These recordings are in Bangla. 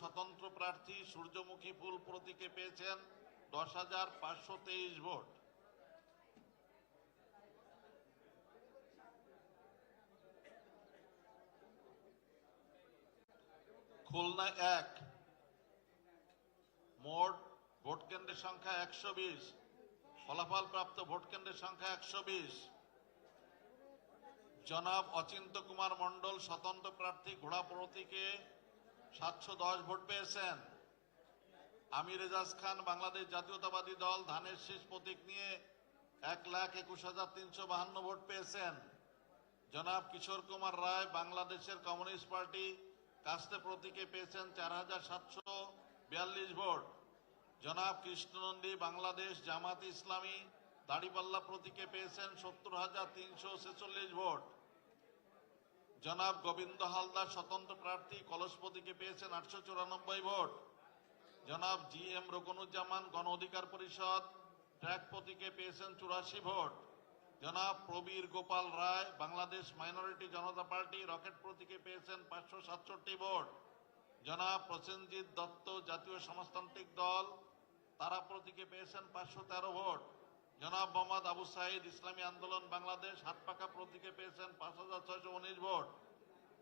স্বতন্ত্র প্রার্থী সূর্যমুখী ফুল প্রতীকে পেয়েছেন 10,523 ভোট। খুলনা 1 মোট ভোট কেন্দ্রের সংখ্যা 120, ফলাফল প্রাপ্ত ভোট কেন্দ্রের সংখ্যা 120। জনাব অচিন্ত কুমার মণ্ডল স্বতন্ত্র প্রার্থী ঘোড়া প্রতীকে 710 ভোট পেয়েছেন। আমির এজাজ খান বাংলাদেশ জাতীয়তাবাদী দল ধানের শীষ প্রতীক নিয়ে 1,21,352 ভোট পেয়েছেন। জনাব কিশোর কুমার রায় বাংলাদেশের কমিউনিস্ট পার্টি কাস্তে প্রতীকে পেয়েছেন 4,742 ভোট। জনাব কৃষ্ণনন্দী বাংলাদেশ জামাত ইসলামী দাড়িপাল্লা প্রতীকে পেয়েছেন 70,346 ভোট। জনাব গোবিন্দ হালদার স্বতন্ত্র প্রার্থী কলস প্রতীকে পেয়েছেন 894 ভোট। জনাব জি এম রকনুজ্জামান গণ অধিকার পরিষদ ট্র্যাক প্রতীকে পেয়েছেন 84 ভোট। জনাব প্রবীর গোপাল রায় বাংলাদেশ মাইনরিটি জনতা পার্টি রকেট প্রতীকে পেয়েছেন 567 ভোট। জনাব প্রসেনজিৎ দত্ত জাতীয় সমাজতান্ত্রিক দল তারা প্রতীকে পেয়েছেন 513 ভোট। জনাব মোহাম্মদ আবু সাইদ ইসলামী আন্দোলন বাংলাদেশ হাতপাকা প্রতীকে পেয়েছেন 5,619 ভোট।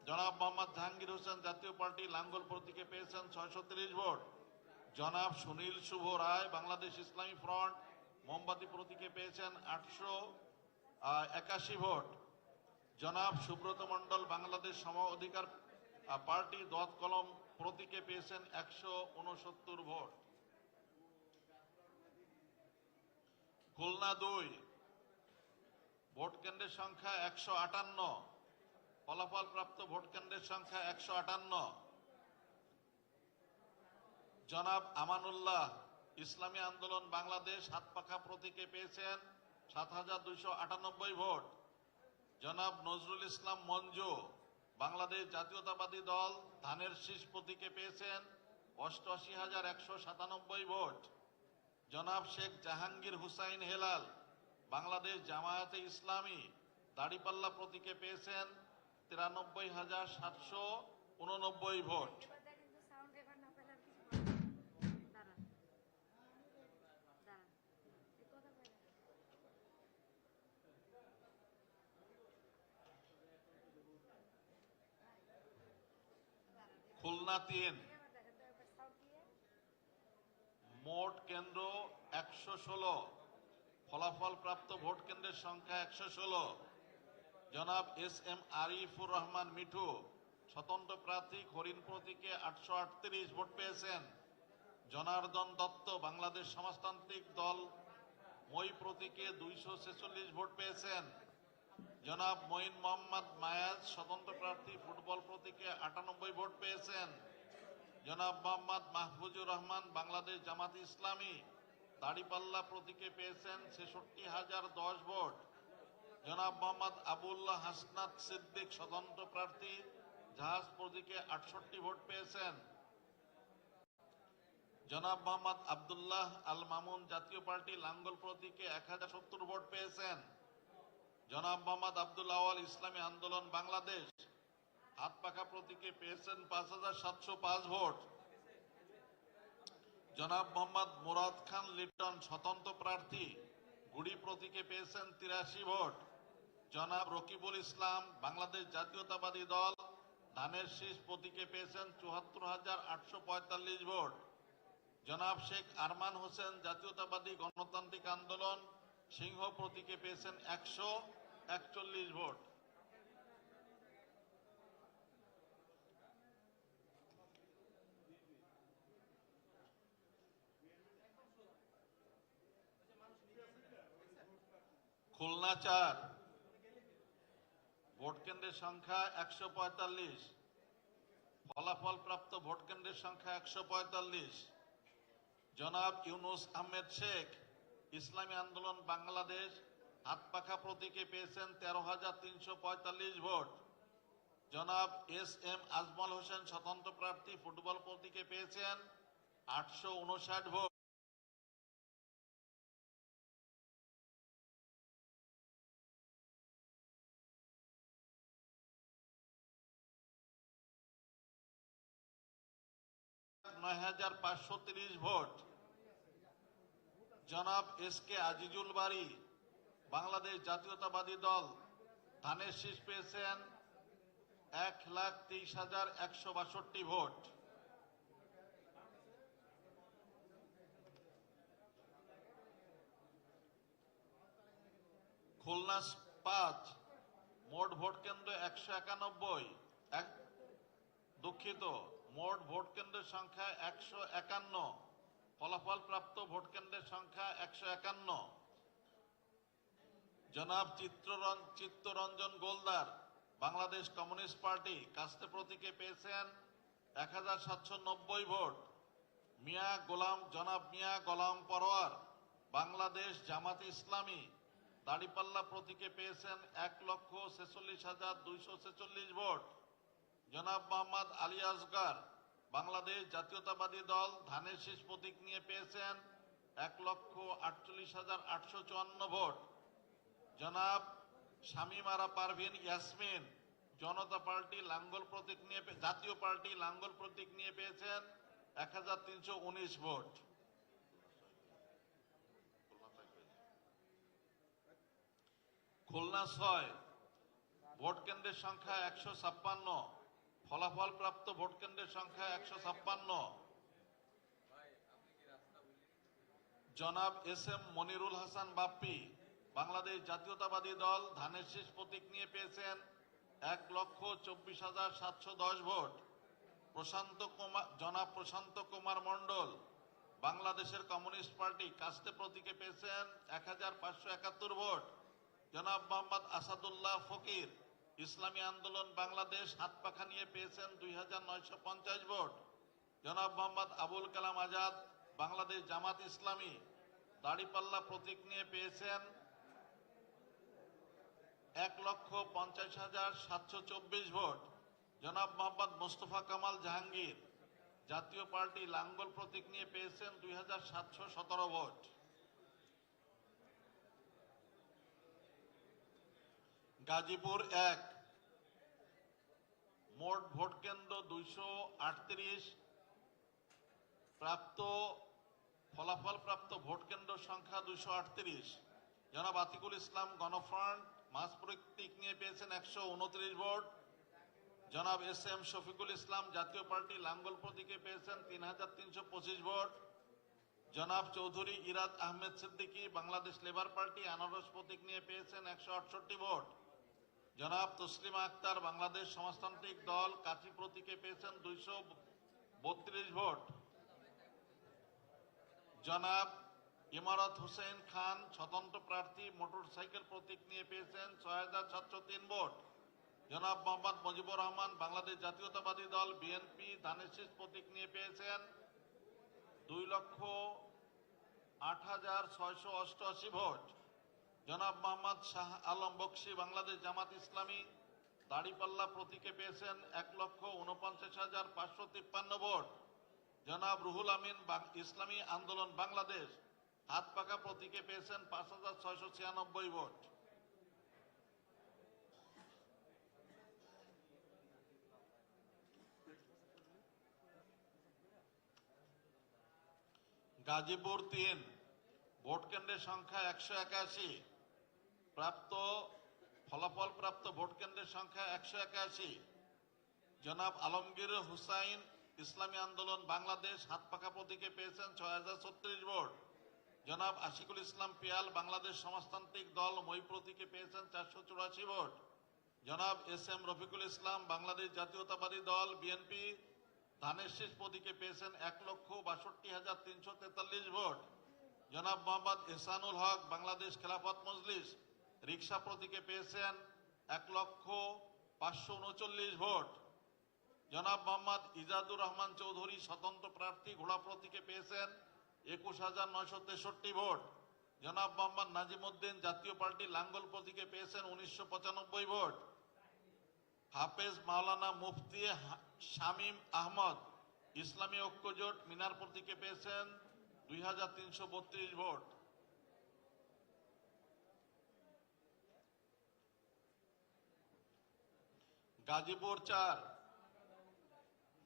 জনাব মোহাম্মদ জাহাঙ্গীর হোসেন জাতীয় পার্টি লাঙ্গল প্রতীকে পেয়েছেন 630 ভোট। জনাব সুনীল শুভ রায় বাংলাদেশ ইসলামী ফ্রন্ট মোমবাতি প্রতীকে পেয়েছেন 881 ভোট। জনাব সুব্রত মণ্ডল বাংলাদেশ সম অধিকার পার্টি দোয়াত কলম প্রতীকে পেয়েছেন 169 ভোট। খুলনা 2 ভোট কেন্দ্রের সংখ্যা 158, ফলাফল প্রাপ্ত ভোট কেন্দ্রের সংখ্যা 158। জনাব আমানুল্লাহ ইসলামী আন্দোলন বাংলাদেশ হাতপাখা প্রতীকে পেয়েছেন 7,298 ভোট। জনাব নজরুল ইসলাম মঞ্জু বাংলাদেশ জাতীয়তাবাদী দল ধানের শীষ প্রতীকে পেয়েছেন 88,197 ভোট। জনাব শেখ জাহাঙ্গীর হুসাইন হেলাল বাংলাদেশ জামায়াতে ইসলামী দাড়িপাল্লা প্রতীকে পেয়েছেন 93,789 ভোট। খুলনা 3 মোট কেন্দ্র 116, ফলাফল প্রাপ্ত ভোট কেন্দ্রের সংখ্যা 116। জনাব এস এম আরিফুর রহমান মিঠু স্বতন্ত্র প্রার্থী হরিণ প্রতীকে 838 ভোট পেয়েছেন। জনার্দন দত্ত বাংলাদেশ সমাজতান্ত্রিক দল মই প্রতীকে 246 ভোট পেয়েছেন। জনাব মঈন মোহাম্মদ মায়াজ স্বতন্ত্র প্রার্থী ফুটবল প্রতীকে 98 ভোট পেয়েছেন। জনাব মোহাম্মদ মাহফুজুর রহমান বাংলাদেশ জামাত ইসলামী দাড়িপাল্লা প্রতীকে পেয়েছেন 66,010 ভোট। জনাব মোহাম্মদ আবুল্লাহ হাসনাত সিদ্দিক স্বতন্ত্র প্রার্থী জাহাজ প্রতীকে 68 ভোট পেয়েছেন। জনাব মোহাম্মদ আবদুল্লাহ আল মামুন জাতীয় পার্টি লাঙ্গল প্রতীকে 1070 ভোট পেয়েছেন। জনাব মোহাম্মদ আব্দুল আওয়াল ইসলামী আন্দোলন বাংলাদেশ হাতপাখা প্রতীকে পেয়েছেন 5,705 ভোট। জনাব মোহাম্মদ মুরাদ খান লিটন স্বতন্ত্র প্রার্থী গুড়ি প্রতীকে পেয়েছেন 83 ভোট। জনাব রকিবুল ইসলাম বাংলাদেশ জাতীয়তাবাদী দল ধানের শীষ প্রতীকে পেয়েছেন 74,845 ভোট। জনাব শেখ আরমান হোসেন জাতীয়তাবাদী গণতান্ত্রিক আন্দোলন সিংহ প্রতীকে পেয়েছেন 141 ভোট। খুলনা 4 ভোট কেন্দ্রের সংখ্যা 145, ফলাফল প্রাপ্ত ভোট কেন্দ্রের সংখ্যা 145। জনাব ইউনুস আহমেদ শেখ ইসলামী আন্দোলন বাংলাদেশ হাতপাখা প্রতীকে পেয়েছেন 13,345 ভোট। জনাব এস এম আজমল হোসেন স্বতন্ত্র প্রার্থী ফুটবল প্রতীকে পেয়েছেন 859 ভোট। 9530 ভোট। জনাব এস.কে. আজিজুল বারী বাংলাদেশ জাতীয়তাবাদী দল ধানের শীষ পেয়েছেন 1,23,162 ভোট। খুলনা 5 মোট ভোট কেন্দ্র 191। দুঃখিত, মোট ভোট কেন্দ্রের সংখ্যা 151। ফলাফল প্রাপ্ত ভোট কেন্দ্রের সংখ্যা 151। জনাব চিত্তরঞ্জন গোলদার বাংলাদেশ কমিউনিস্ট পার্টি কাস্তে প্রতীকে পেয়েছেন 1790 ভোট। জনাব মিয়া গোলাম পরোয়ার বাংলাদেশ জামাত ইসলামী দাড়িপাল্লা প্রতীকে পেয়েছেন 1,46,246 ভোট। জনাব মোহাম্মদ আলী আসগার বাংলাদেশ জাতীয়তাবাদী দল ধানের শীষ প্রতীক নিয়ে পেয়েছেন 1,48,854 ভোট। জনাব শামীম আরা পারভিন ইয়াসমিন জনতা পার্টি লাঙ্গল প্রতীক নিয়ে জাতীয় পার্টি লাঙ্গল প্রতীক নিয়ে পেয়েছেন 1,319 ভোট। খুলনা 6 ভোট কেন্দ্রের সংখ্যা 156। ফলাফল প্রাপ্ত ভোট কেন্দ্রের সংখ্যা 156। জনাব এস.এম. মনিরুল হাসান বাপ্পি বাংলাদেশ জাতীয়তাবাদী দল ধানের শীষ প্রতীক নিয়ে পেয়েছেন 1,24,710 ভোট। জনাব প্রশান্ত কুমার মণ্ডল বাংলাদেশের কমিউনিস্ট পার্টি কাস্তে প্রতীকে পেয়েছেন 1,571 ভোট। জনাব মোহাম্মদ আসাদুল্লাহ ফকির ইসলামী আন্দোলন বাংলাদেশ হাতপাখা নিয়ে পেয়েছেন 2,950 ভোট। জনাব মোহাম্মদ আবুল কালাম আজাদ বাংলাদেশ জামাত ইসলামী দাড়িপাল্লা প্রতীক নিয়ে পেয়েছেন 1,50,724 ভোট। জনাব মোহাম্মদ মোস্তফা কামাল জাহাঙ্গীর জাতীয় পার্টি লাঙ্গল প্রতীক নিয়ে পেয়েছেন 2,717 ভোট। গাজীপুর 1 মোট ভোট কেন্দ্র 238। ফলাফল প্রাপ্ত ভোট কেন্দ্র সংখ্যা 238। জনাব আতিকুল ইসলাম গণফ্রন্ট মাস প্রতীক নিয়ে পেয়েছেন 129 ভোট। জনাব এস.এম. শফিকুল ইসলাম জাতীয় পার্টি লাঙ্গল প্রতীকে পেয়েছেন 3,325 ভোট। জনাব চৌধুরী ইরাদ আহমেদ সিদ্দিকী বাংলাদেশ লেবার পার্টি আনারস প্রতীক নিয়ে পেয়েছেন 168 ভোট। জনাব তসলিমা আক্তার বাংলাদেশ সমাজতান্ত্রিক দল কাচি প্রতীকে পেয়েছেন 232 ভোট। জনাব ইমারত হোসেন খান স্বতন্ত্র প্রার্থী মোটরসাইকেল প্রতীক নিয়ে পেয়েছেন 6,703 ভোট। জনাব মোহাম্মদ মুজিবুর রহমান বাংলাদেশ জাতীয়তাবাদী দল বিএনপি ধানের শীষ প্রতীক নিয়ে পেয়েছেন 2,08,688 ভোট। জনাব মোহাম্মদ শাহ আলম বকশি বাংলাদেশ জামাত ইসলামী দাড়িপাল্লা প্রতীকে পেয়েছেন 1,49,553 ভোট। জনাব রুহুল আমিন ইসলামী আন্দোলন বাংলাদেশ হাতপাখা প্রতীকে পেয়েছেন 5,696 ভোট। গাজীপুর 3 ভোট কেন্দ্রের সংখ্যা 181। ফলাফল প্রাপ্ত ভোট কেন্দ্রের সংখ্যা 181। জনাব আলমগীর হুসাইন ইসলামী আন্দোলন বাংলাদেশ হাতপাখা প্রতীকে পেয়েছেন 6,036 ভোট। জনাব আশিকুল ইসলাম পিয়াল বাংলাদেশ সমাজতান্ত্রিক দল মই প্রতীকে পেয়েছেন 484 ভোট। জনাব এস.এম. রফিকুল ইসলাম বাংলাদেশ জাতীয়তাবাদী দল বিএনপি ধানের শীষ প্রতীকে পেয়েছেন 1,62,343 ভোট। জনাব মোহাম্মদ এহসানুল হক বাংলাদেশ খেলাফত মজলিস রিকশা প্রতীকে পেয়েছেন 1,539 ভোট। জনাব মোহাম্মদ ইজাদুর রহমান চৌধুরী স্বতন্ত্র প্রার্থী ঘোড়া প্রতীকে পেয়েছেন 21,963 ভোট। জনাব মোহাম্মদ নাজিমউদ্দিন জাতীয় পার্টি লাঙ্গল প্রতীকে পেয়েছেন 1,995 ভোট। হাফেজ মাওলানা মুফতি শামীম আহমদ ইসলামী ঐক্যজোট মিনার প্রতীকে পেয়েছেন 2,332 ভোট। গাজীপুর 4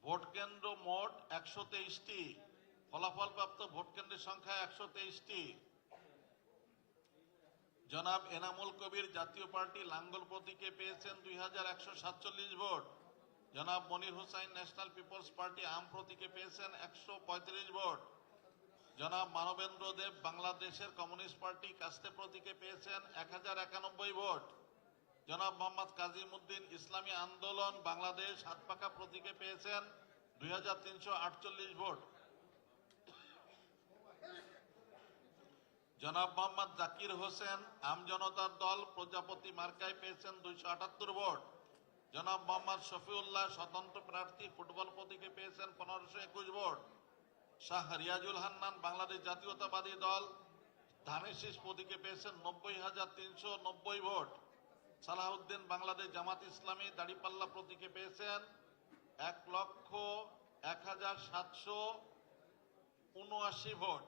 ভোট কেন্দ্র মোট 123টি। ফলাফলপ্রাপ্ত ভোট কেন্দ্রের সংখ্যা 123টি। জনাব এনামুল কবির জাতীয় পার্টি লাঙ্গল প্রতীকে পেয়েছেন 2147 ভোট। জনাব মনির হুসাইন ন্যাশনাল পিপলস পার্টি আম প্রতীকে পেয়েছেন 135 ভোট। জনাব মানবেন্দ্র দেব বাংলাদেশের কমিউনিস্ট পার্টি কাস্তে প্রতীকে পেয়েছেন 1091 ভোট। জনাব মোহাম্মদ কাজিমউদ্দিন ইসলামী আন্দোলন বাংলাদেশ হাতপাখা প্রতীকে পেয়েছেন 2348 ভোট। জনাব মোহাম্মদ জাকির হোসেন আমজনতার দল প্রজাপতি মার্কায় পেয়েছেন 278 ভোট। জনাব মোহাম্মদ শফিউল্লাহ স্বতন্ত্র প্রার্থী ফুটবল প্রতীকে পেয়েছেন 1521 ভোট। শাহ রিয়াজুল হান্নান বাংলাদেশ জাতীয়তাবাদী দল ধানের শীষ প্রতীকে পেয়েছেন 90,390 ভোট। সালাহউদ্দিন বাংলাদেশ জামাত ইসলামী দাড়িপাল্লা প্রতীকে পেয়েছেন 1,01,779 ভোট।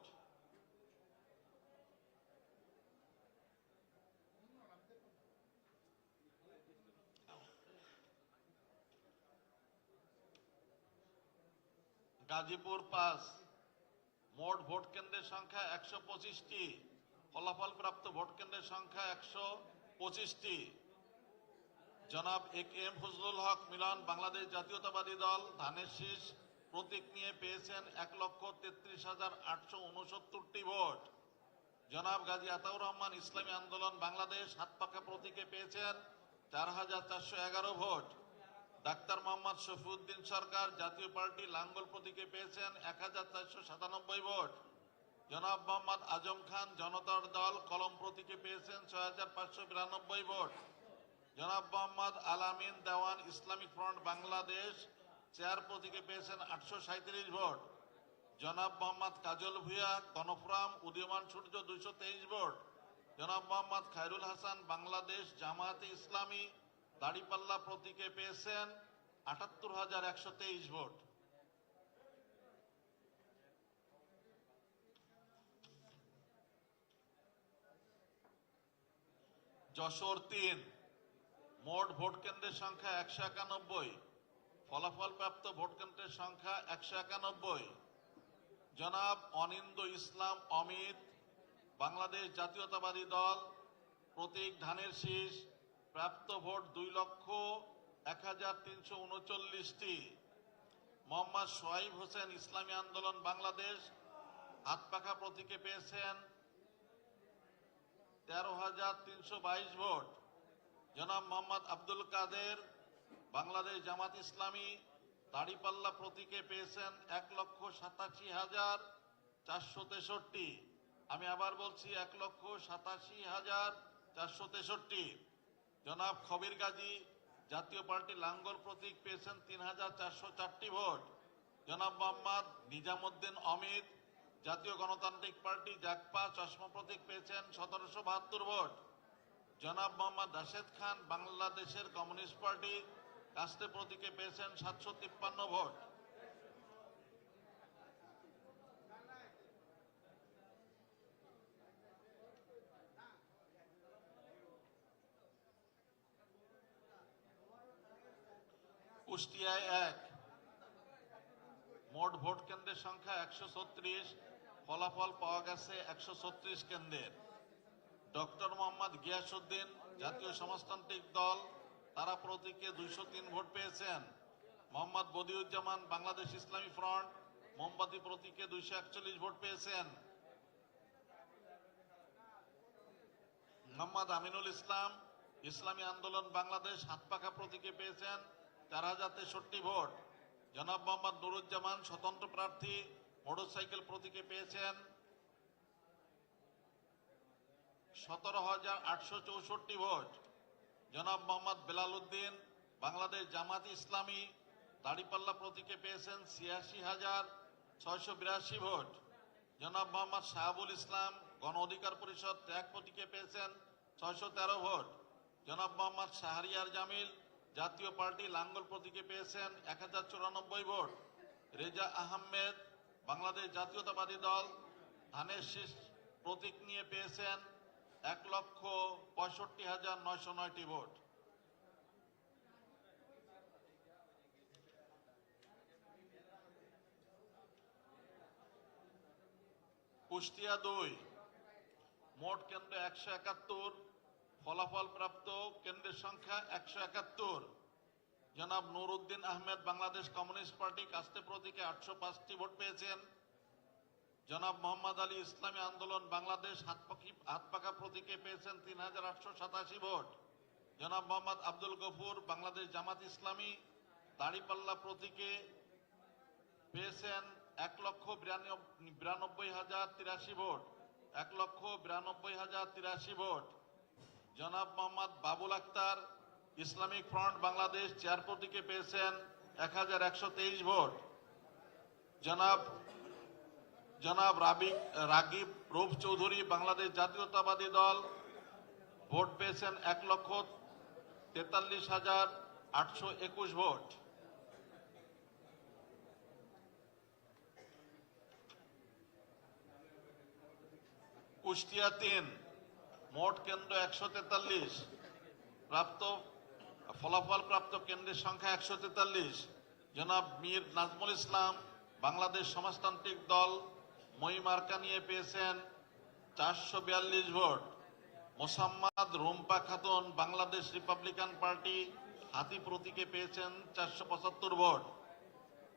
গাজীপুর 5 মোট ভোট কেন্দ্রের সংখ্যা 125টি। ফলাফল প্রাপ্ত ভোট কেন্দ্রের সংখ্যা 125টি। জনাব এম ফজলুল হক মিলন বাংলাদেশ জাতীয়তাবাদী দল ধানের শীষ প্রতীক নিয়ে পেয়েছেন 1,33,869টি ভোট। জনাব গাজী আতাউর রহমান ইসলামী আন্দোলন বাংলাদেশ হাতপাখা প্রতীকে পেয়েছেন 4,411 ভোট। ডাক্তার মোহাম্মদ শফিউদ্দিন সরকার জাতীয় পার্টি লাঙ্গল প্রতীকে পেয়েছেন 1,497 ভোট। জনাব মোহাম্মদ আজম খান জনতার দল কলম প্রতীকে পেয়েছেন 6,592 ভোট। জনাব মোহাম্মদ আলামিন দেওয়ান ইসলামিক ফ্রন্ট বাংলাদেশ চেয়ার প্রতীকে পেয়েছেন 837 ভোট। জনাব মোহাম্মদ কাজল ভুঁইয়া গণফোরাম উদীয়মান সূর্য 223 ভোট। জনাব মোহাম্মদ খায়রুল হাসান বাংলাদেশ জামায়াতে ইসলামী দাড়িপাল্লা প্রতীকে পেয়েছেন 78,123 ভোট। যশোর 3 মোট ভোট কেন্দ্রের সংখ্যা 191। ফলাফল প্রাপ্ত ভোট কেন্দ্রের সংখ্যা 191। জনাব অনিন্দ ইসলাম অমিত বাংলাদেশ জাতীয়তাবাদী দল প্রতীক ধানের শীষ প্রাপ্ত ভোট 2,01,339টি। মোহাম্মদ সোহাইব হোসেন ইসলামী আন্দোলন বাংলাদেশ হাতপাখা প্রতীকে পেয়েছেন 13,322 ভোট। জনাব মোহাম্মদ আব্দুল কাদের বাংলাদেশ জামাত ইসলামী দাড়িপাল্লা প্রতীকে পেয়েছেন 1,87,463। আমি আবার বলছি 1,87,463। জনাব খবির গাজী জাতীয় পার্টি লাঙ্গল প্রতীক পেয়েছেন 3,404টি ভোট। জনাব মোহাম্মদ নিজামুদ্দিন অমিত জাতীয় গণতান্ত্রিক পার্টি জাকপা চশমা প্রতীক পেয়েছেন 1,772 ভোট। জনাব মোহাম্মদ রাশেদ খান বাংলাদেশের কমিউনিস্ট পার্টি কাস্তে প্রতীকে পেয়েছেন 753 ভোট। কুষ্টিয়ায় 1 মোট ভোট কেন্দ্রের সংখ্যা 136। ফলাফল পাওয়া গেছে 136 কেন্দ্রের। ডক্টর মোহাম্মদ গিয়াসউদ্দিন জাতীয় সমাজতান্ত্রিক দল তারা প্রতীকে 203 ভোট পেয়েছেন। মোহাম্মদ বদিউজ্জামান বাংলাদেশ ইসলামী ফ্রন্ট মোমবাতি প্রতীকে 241 ভোট পেয়েছেন। মোহাম্মদ আমিনুল ইসলাম ইসলামী আন্দোলন বাংলাদেশ হাতপাখা প্রতীকে পেয়েছেন 4,063 ভোট। জনাব মোহাম্মদ নুরুজ্জামান স্বতন্ত্র প্রার্থী মোটরসাইকেল প্রতীকে পেয়েছেন 17,864 ভোট। জনাব মোহাম্মদ বেলাল উদ্দিন বাংলাদেশ জামাত ইসলামী দাড়িপাল্লা প্রতীকে পেয়েছেন 86,682 ভোট। জনাব মোহাম্মদ শাহাবুল ইসলাম গণ অধিকার পরিষদ ত্যাগ প্রতীকে পেয়েছেন 613 ভোট। জনাব মোহাম্মদ শাহরিয়ার জামিল জাতীয় পার্টি লাঙ্গল প্রতীকে পেয়েছেন 1094 ভোট। রেজা আহমেদ বাংলাদেশ জাতীয়তাবাদী দল ধানের শীষ প্রতীক নিয়ে পেয়েছেন 1,65,909টি ভোট। কুষ্টিয়া 2, মোট কেন্দ্র 171, ফলাফল প্রাপ্ত কেন্দ্রের সংখ্যা 171। জনাব নুরউদ্দিন আহমেদ বাংলাদেশ কমিউনিস্ট পার্টি কাস্তে প্রতীকে 805টি ভোট পেয়েছেন। জনাব মোহাম্মদ আলী ইসলামী আন্দোলন বাংলাদেশ হাতপাখা প্রতীকে পেয়েছেন 3887 ভোট। জনাব মোহাম্মদ আব্দুল গফুর বাংলাদেশ জামাত ইসলামী দাড়িপাল্লা প্রতীকে পেয়েছেন 1,92,083 ভোট। 1,92,083 ভোট। জনাব Mohammad Babul Akter Islamic Front Bangladesh chair প্রতীকে পেয়েছেন 1123 ভোট। জনাব রাগিব রৌফ চৌধুরী বাংলাদেশ জাতীয়তাবাদী দল ভোট পেয়েছেন 1,43,821 ভোট। কুষ্টিয়া 3, মোট কেন্দ্র 143, ফলাফল প্রাপ্ত কেন্দ্রের সংখ্যা 143। জনাব মীর নাজমুল ইসলাম বাংলাদেশ সমাজতান্ত্রিক দল মই মার্কা নিয়ে পেয়েছেন 442 vote. Mosammat Rumpa Khatun Bangladesh Republican party হাতি প্রতীকে পেয়েছেন 475 ভোট।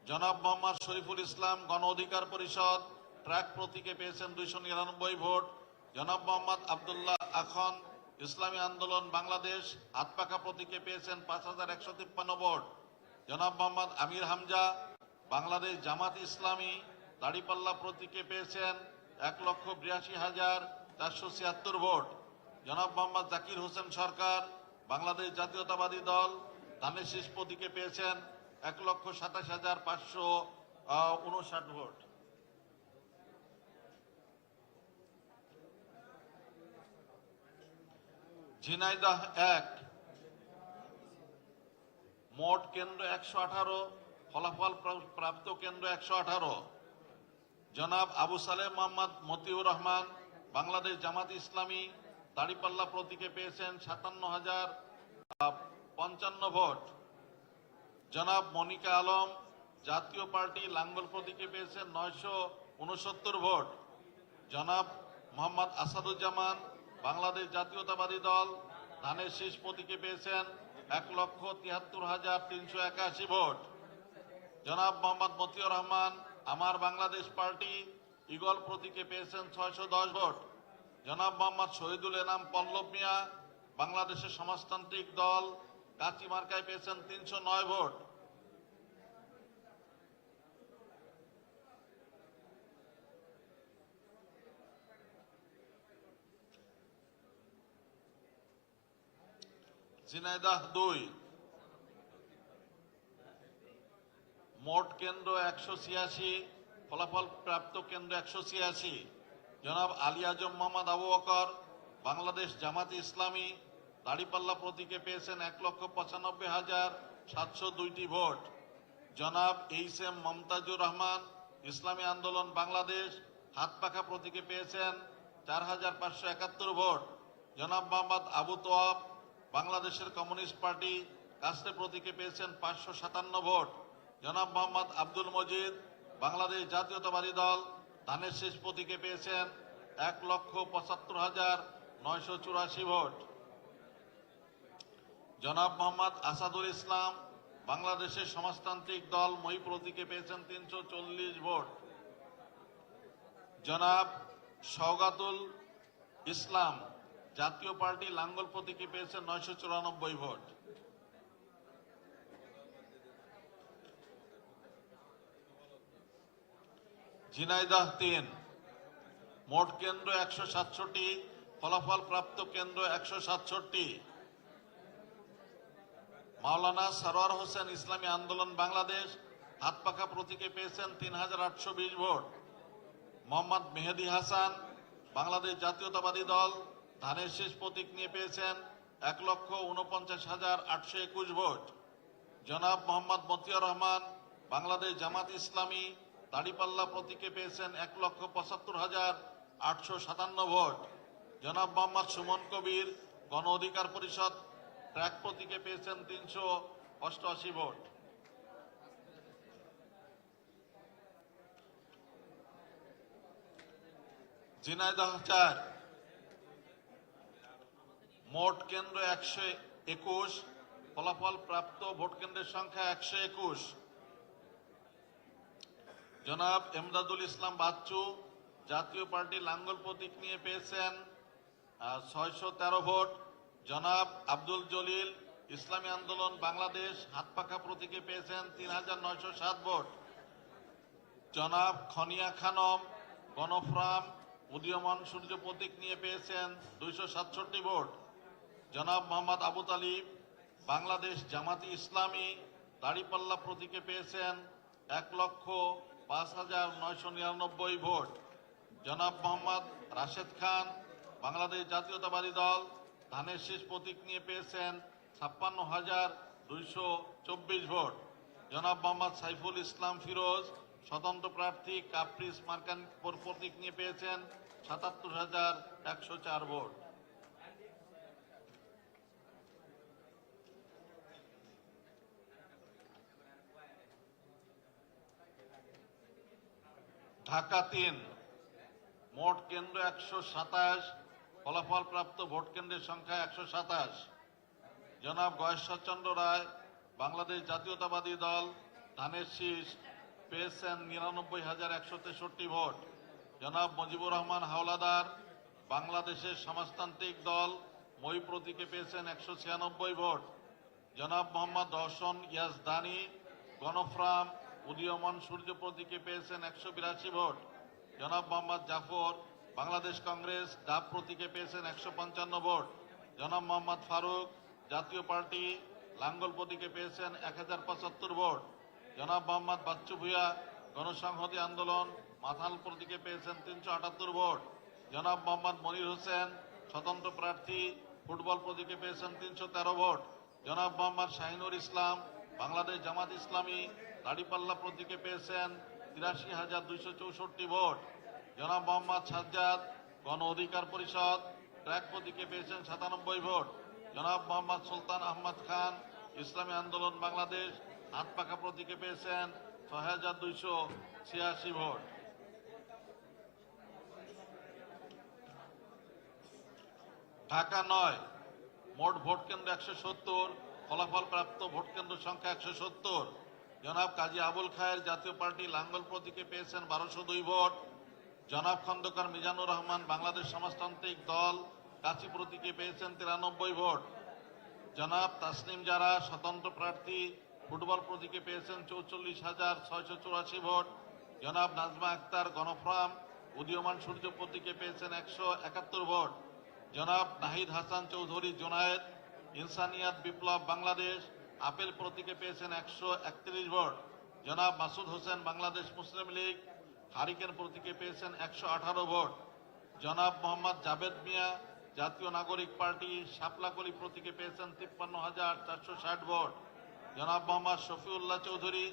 জনাব মোহাম্মদ শরীফুল ইসলাম গণ অধিকার পরিষদ ট্র্যাক প্রতীকে পেয়েছেন 299 ভোট। জনাব মোহাম্মদ আব্দুল্লাহ আখন ইসলামী আন্দোলন বাংলাদেশ হাতপাখা প্রতীকে পেয়েছেন 5153 ভোট। জনাব মোহাম্মদ আমির হামজা বাংলাদেশ জামাত ইসলামী দাড়িপাল্লা প্রতীকে পেয়েছেন 1,82,476 ভোট। জনাব মোহাম্মদ জাকির হোসেন সরকার বাংলাদেশ জাতীয়তাবাদী দল ধানের শীষ প্রতীকে পেয়েছেন 1,27,559 ভোট। ঝিনাইদহ 1, মোট কেন্দ্র 118, ফলাফল প্রাপ্ত কেন্দ্র 118। জনাব আবু সালেহ মোহাম্মদ মতিউর রহমান বাংলাদেশ জামাত ইসলামী দাড়িপাল্লা প্রতীকে পেয়েছেন 57,055 ভোট। জনাব মনিকা আলম জাতীয় পার্টি লাঙ্গল প্রতীকে পেয়েছেন 969 ভোট। জনাব মোহাম্মদ আসাদুজ্জামান বাংলাদেশ জাতীয়তাবাদী দল ধানের শীষ প্রতীকে পেয়েছেন 1,73,381 ভোট। জনাব মোহাম্মদ মতিউর রহমান আমার বাংলাদেশ পার্টি ইগল প্রতীকে পেয়েছেন 610 ভোট। জনাব মোহাম্মদ শহীদুল এনাম পল্লব মিয়া বাংলাদেশের সমাজতান্ত্রিক দল কাচি মার্কায় পেয়েছেন 309 ভোট। ঝিনাইদহ 2, মোট কেন্দ্র 186, ফলাফল প্রাপ্ত কেন্দ্র 186। জনাব আলী আজম মোহাম্মদ আবু বকর বাংলাদেশ জামাত ইসলামী দাড়িপাল্লা প্রতীকে পেয়েছেন 1,95,702টি ভোট। জনাব এইচ এম মমতাজুর রহমান ইসলামী আন্দোলন বাংলাদেশ হাতপাখা প্রতীকে পেয়েছেন 4,571 ভোট। জনাব মোহাম্মদ আবু তোয়াব বাংলাদেশের কমিউনিস্ট পার্টি কাস্তে প্রতীকে পেয়েছেন 557 ভোট। জনাব মোহাম্মদ আব্দুল মজিদ বাংলাদেশ জাতীয়তাবাদী দল ধানের শীষ প্রতীকে পেয়েছেন 1,75,984 ভোট। জনাব মোহাম্মদ আসাদুল ইসলাম বাংলাদেশের সমাজতান্ত্রিক দল মই প্রতীকে পেয়েছেন 340 ভোট। জনাব সওগাতুল ইসলাম জাতীয় পার্টি লাঙ্গল প্রতীকে পেয়েছেন 994 ভোট। ঝিনাইদহ 3, মোট কেন্দ্র 167, ফলাফল প্রাপ্ত কেন্দ্র 167। মাওলানা সরওয়ার হোসেন ইসলামী আন্দোলন বাংলাদেশ হাতপাখা প্রতীকে পেয়েছেন 3,820 ভোট। মোহাম্মদ মেহেদি হাসান বাংলাদেশ জাতীয়তাবাদী দল ধানের শীষ প্রতীক নিয়ে পেয়েছেন 1,49,821 ভোট। জনাব মোহাম্মদ মতিউর রহমান বাংলাদেশ জামাত ইসলামী দাড়িপাল্লা প্রতীকে পেয়েছেন 1,75,857 ভোট। জনাব মোহাম্মদ সুমন কবির গণ অধিকার পরিষদ ট্র্যাক প্রতীকে পেয়েছেন 388 ভোট। ঝিনাইদহ 4, মোট কেন্দ্র 121, ফলাফল প্রাপ্ত ভোট কেন্দ্রের সংখ্যা 121। জনাব এমদাদুল ইসলাম বাচ্চু জাতীয় পার্টি লাঙ্গল প্রতীক নিয়ে পেয়েছেন 613 ভোট। জনাব আব্দুল জলিল ইসলামী আন্দোলন বাংলাদেশ হাতপাখা প্রতীকে পেয়েছেন 3907 ভোট। জনাব খনিয়া খানম গণফ্রাম উদীয়মান সূর্য প্রতীক নিয়ে পেয়েছেন 267 ভোট। জনাব মোহাম্মদ আবু তালিব বাংলাদেশ জামাতি ইসলামী দাড়িপাল্লা প্রতীকে পেয়েছেন 1,05,999 ভোট। জনাব মোহাম্মদ রাশেদ খান বাংলাদেশ জাতীয়তাবাদী দল ধানের শীষ প্রতীক নিয়ে পেয়েছেন 56,224 ভোট। জনাব মোহাম্মদ সাইফুল ইসলাম ফিরোজ স্বতন্ত্র প্রার্থী কাপ্রিস মার্কান প্রতীক নিয়ে পেয়েছেন 77,104 ভোট। ঢাকা 3, মোট কেন্দ্র 127, ফলাফল প্রাপ্ত ভোট কেন্দ্রের সংখ্যা 127। জনাব গয়েশ্বরচন্দ্র রায় বাংলাদেশ জাতীয়তাবাদী দল ধানের শীষ পেয়েছেন 99,163 ভোট। জনাব মুজিবুর রহমান হাওলাদার বাংলাদেশের সমাজতান্ত্রিক দল মই প্রতীকে পেয়েছেন 196 ভোট। জনাব মোহাম্মদ রওশন ইয়াজদানি গণফ্রাম উদীয়মান সূর্য প্রতীকে পেয়েছেন 182 ভোট। জনাব মোহাম্মদ জাফর বাংলাদেশ কংগ্রেস ডাব প্রতীকে পেয়েছেন 155 ভোট। জনাব মোহাম্মদ ফারুক জাতীয় পার্টি লাঙ্গল প্রতীকে পেয়েছেন 1075 ভোট। জনাব মোহাম্মদ বাচ্চু ভূঁইয়া গণসংহতি আন্দোলন মাথাল প্রতীকে পেয়েছেন 378 ভোট। জনাব মোহাম্মদ মনির হোসেন স্বতন্ত্র প্রার্থী ফুটবল প্রতীকে পেয়েছেন 313 ভোট। জনাব মোহাম্মদ শাহিনুর ইসলাম বাংলাদেশ জামাত ইসলামী দাড়িপাল্লা প্রতীকে পেয়েছেন 83,264 ভোট। জনাব মোহাম্মদ সাজ্জাদ গণ অধিকার পরিষদ ট্র্যাক প্রতীকে পেয়েছেন 97 ভোট। জনাব মোহাম্মদ সুলতান আহমদ খান ইসলামী আন্দোলন বাংলাদেশ হাতপাখা প্রতীকে পেয়েছেন 6,286 ভোট। ঢাকা 9, মোট ভোট কেন্দ্র 170, ফলাফল প্রাপ্ত ভোট কেন্দ্র সংখ্যা 170। জনাব কাজী আবুল খায়ের জাতীয় পার্টি লাঙ্গল প্রতীকে পেয়েছেন 1202 ভোট। জনাব খন্দকার মিজানুর রহমান বাংলাদেশ সমাজতান্ত্রিক দল কাচি প্রতীকে পেয়েছেন 93 ভোট। জনাব তাসনিম জারা স্বতন্ত্র প্রার্থী ফুটবল প্রতীকে পেয়েছেন 44,684 ভোট। জনাব নাজমা আক্তার গণফ্রাম উদীয়মান সূর্য প্রতীকে পেয়েছেন 171 ভোট। জনাব নাহিদ হাসান চৌধুরী জোনায়েদ ইনসানিয়াত বিপ্লব বাংলাদেশ আপেল প্রতীকে পেয়েছেন 131 ভোট। জনাব মাসুদ হোসেন বাংলাদেশ মুসলিম লীগ হারিকেন প্রতীকে পেয়েছেন 118 ভোট। জনাব মোহাম্মদ জাভেদ মিয়া জাতীয় নাগরিক পার্টি শাপলাকলি প্রতীকে পেয়েছেন 53,460 ভোট। জনাব Mohammad Shafiullah Chowdhury